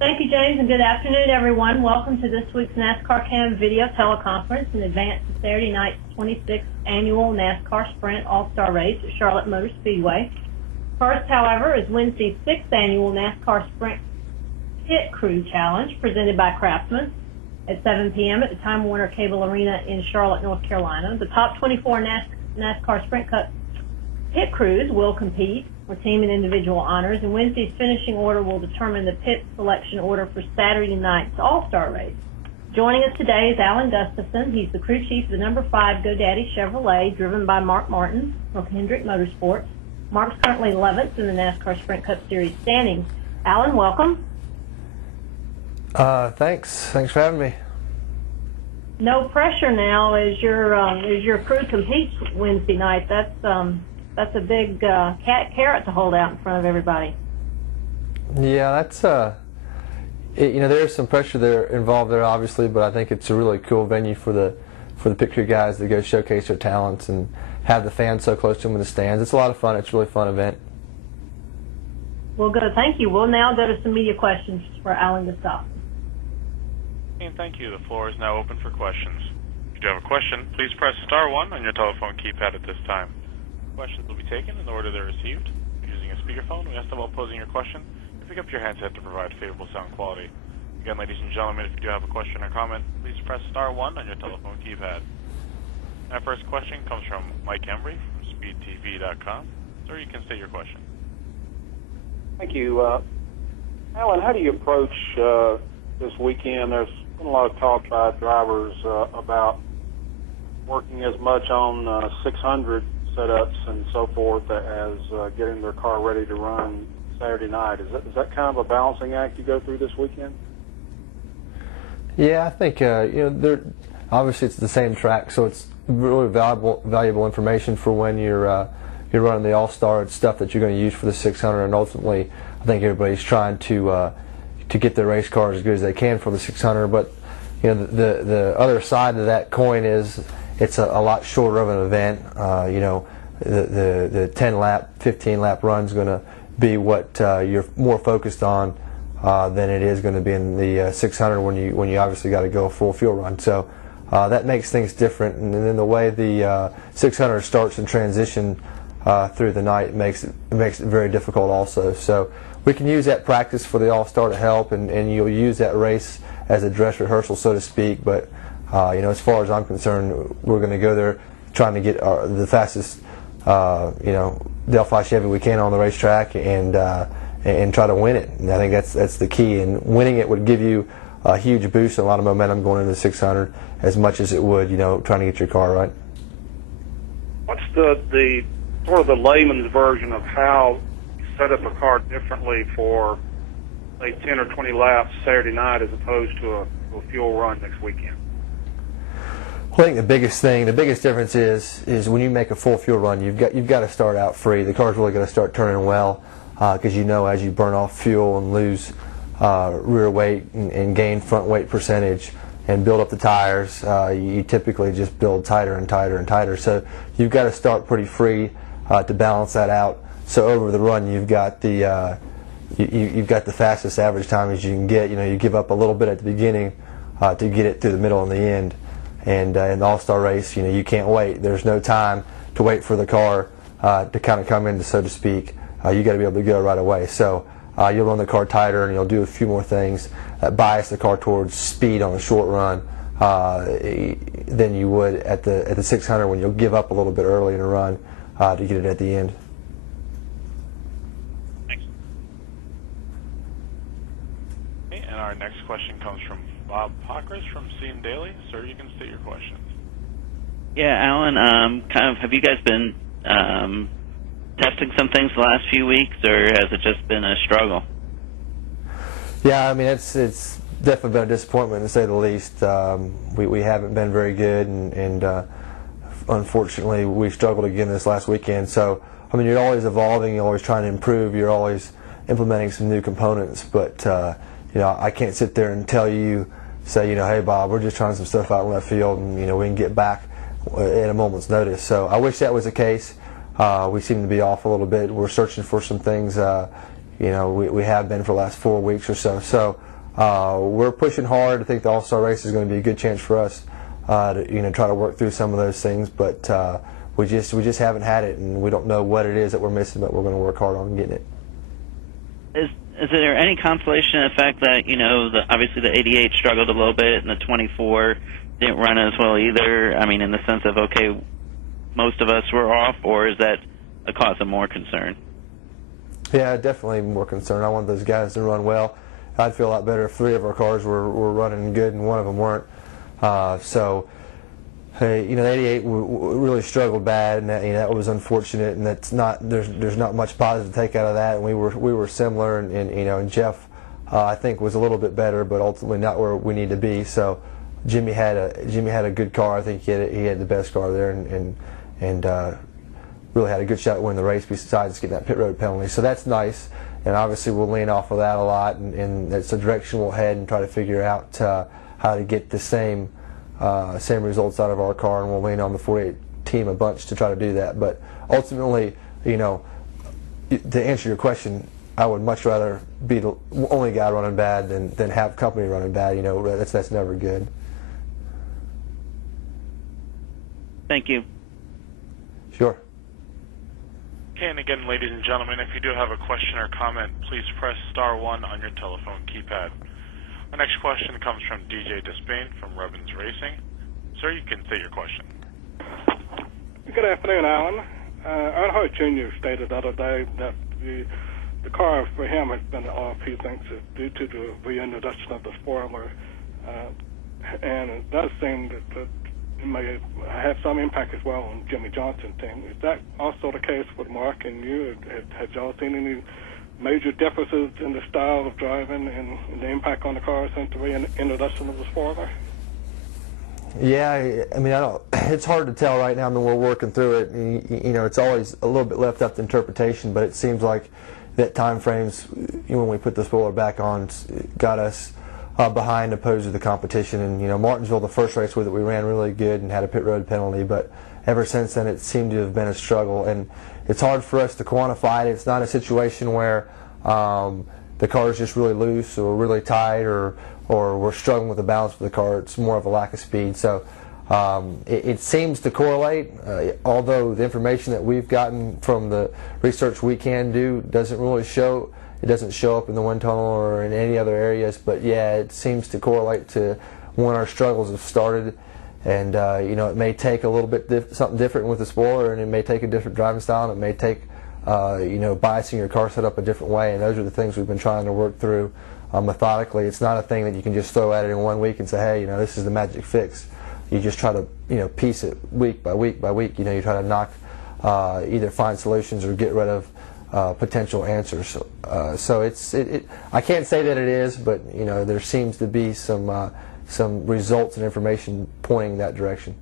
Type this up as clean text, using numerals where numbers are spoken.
Thank you, James, and good afternoon, everyone. Welcome to this week's NASCAR Cam Video Teleconference in advance of Saturday night's 26th annual NASCAR Sprint All-Star Race at Charlotte Motor Speedway. First, however, is Wednesday's 6th annual NASCAR Sprint Pit Crew Challenge presented by Craftsman at 7 p.m. at the Time Warner Cable Arena in Charlotte, North Carolina. The top 24 NASCAR Sprint Cup pit crews will compete for team and individual honors, and Wednesday's finishing order will determine the pit selection order for Saturday night's All-Star race. Joining us today is Alan Gustafson. He's the crew chief of the number 5 GoDaddy Chevrolet, driven by Mark Martin from Hendrick Motorsports. Mark's currently 11th in the NASCAR Sprint Cup Series standings. Alan, welcome. Thanks for having me. No pressure now as your crew competes Wednesday night. That's a big carrot to hold out in front of everybody. Yeah, that's there's some pressure there involved there, obviously, but I think it's a really cool venue for the pit crew guys to go showcase their talents and have the fans so close to them in the stands. It's a lot of fun. It's a really fun event. Well, good. Thank you. We'll now go to some media questions for Alan Gustafson. And thank you. The floor is now open for questions. If you do have a question, please press *1 on your telephone keypad at this time. Questions will be taken in the order they're received. Using a speakerphone, we ask that while posing your question, you pick up your handset to provide favorable sound quality. Again, ladies and gentlemen, if you do have a question or comment, please press *1 on your telephone keypad. Our first question comes from Mike Embry from SpeedTV.com. Sir, you can state your question. Thank you. Alan, how do you approach this weekend? There's been a lot of talk by drivers about working as much on 600 setups and so forth as getting their car ready to run Saturday night. Is that kind of a balancing act you go through this weekend? Yeah, I think obviously it's the same track, so it's really valuable information for when you're running the All-Star. It's stuff that you're going to use for the 600, and ultimately I think everybody's trying to get their race cars as good as they can for the 600. But the other side of that coin is it's a lot shorter of an event. The 10-lap, 15-lap run is going to be what you're more focused on than it is going to be in the 600 when you obviously got to go a full fuel run. So that makes things different. And then the way the 600 starts and transition through the night makes it very difficult also. So we can use that practice for the All-Star to help, and you'll use that race as a dress rehearsal, so to speak. But as far as I'm concerned, we're going to go there trying to get the fastest Delphi Chevy we can on the racetrack and try to win it. And I think that's the key. And winning it would give you a huge boost and a lot of momentum going into the 600, as much as it would trying to get your car right. What's the sort of the layman's version of how you set up a car differently for, say, 10 or 20 laps Saturday night as opposed to a fuel run next weekend? I think the biggest difference is when you make a full fuel run, you've got to start out free. The car's really going to start turning well because as you burn off fuel and lose rear weight and gain front weight percentage and build up the tires, you typically just build tighter and tighter and tighter. So you've got to start pretty free to balance that out. So over the run, you've got the fastest average time as you can get. You give up a little bit at the beginning to get it through the middle and the end. And in the All-Star race, you can't wait. There's no time to wait for the car to kind of come in, so to speak. You got to be able to go right away. So you'll run the car tighter, and you'll do a few more things that bias the car towards speed on a short run than you would at the 600 when you'll give up a little bit early in a run to get it at the end. Thanks. Okay, and our next question comes from Bob Pockris from Scene Daily. Sir, you can state your question. Yeah, Alan, have you guys been testing some things the last few weeks, or has it just been a struggle? Yeah, I mean, it's definitely been a disappointment, to say the least. We haven't been very good, and unfortunately, we struggled again this last weekend. So, I mean, you're always evolving, you're always trying to improve, you're always implementing some new components, but I can't sit there and tell you, say, hey, Bob, we're just trying some stuff out in left field, and we can get back at a moment's notice. So I wish that was the case. We seem to be off a little bit. We're searching for some things. We have been for the last 4 weeks or so. So we're pushing hard. I think the All-Star race is going to be a good chance for us to try to work through some of those things, but we just haven't had it, and we don't know what it is that we're missing, but we're going to work hard on getting it. Is there any consolation in the fact that, obviously the 88 struggled a little bit and the 24 didn't run as well either? I mean, in the sense of, okay, most of us were off, or is that a cause of more concern? Yeah, definitely more concern. I want those guys to run well. I'd feel a lot better if 3 of our cars were running good and 1 of them weren't. The 88 really struggled bad, and that was unfortunate. And that's not there's not much positive to take out of that. And we were similar, and Jeff I think was a little bit better, but ultimately not where we need to be. So Jimmy had a good car. I think he had the best car there, and really had a good shot at winning the race besides getting that pit road penalty. So that's nice, and obviously we'll lean off of that a lot, and that's the direction we'll head and try to figure out how to get the same results out of our car, and we'll lean on the 48 team a bunch to try to do that. But ultimately, to answer your question, I would much rather be the only guy running bad than have company running bad. That's never good. Thank you. Sure. Okay, and again, ladies and gentlemen, if you do have a question or comment, please press *1 on your telephone keypad. Our next question comes from DJ Despain from Robbins Racing. Sir, you can state your question. Good afternoon, Alan. Earnhardt Jr. stated the other day that the car for him has been off, he thinks, is due to the reintroduction of the spoiler. And it does seem that it may have some impact as well on Jimmy Johnson's team. Is that also the case with Mark and you? Have y'all seen any major differences in the style of driving and the impact on the car since the reintroduction of the spoiler? Yeah, I mean, it's hard to tell right now. I mean, we're working through it. It's always a little bit left up to interpretation, but it seems like that time frames when we put the spoiler back on got us behind opposed to the competition. And Martinsville, the first race with it, we ran really good and had a pit road penalty, but ever since then it seemed to have been a struggle, and it's hard for us to quantify it. It's not a situation where the car is just really loose or really tight or we're struggling with the balance of the car. It's more of a lack of speed. So it seems to correlate, although the information that we've gotten from the research we can do doesn't really show. It doesn't show up in the wind tunnel or in any other areas, but yeah, it seems to correlate to when our struggles have started. And it may take a little bit something different with the spoiler, and it may take a different driving style, and it may take biasing your car set up a different way. And those are the things we've been trying to work through methodically. It's not a thing that you can just throw at it in 1 week and say, hey, this is the magic fix. You just try to piece it week by week by week. You try to knock either find solutions or get rid of potential answers. So I can't say that it is, but there seems to be some results and information pointing that direction.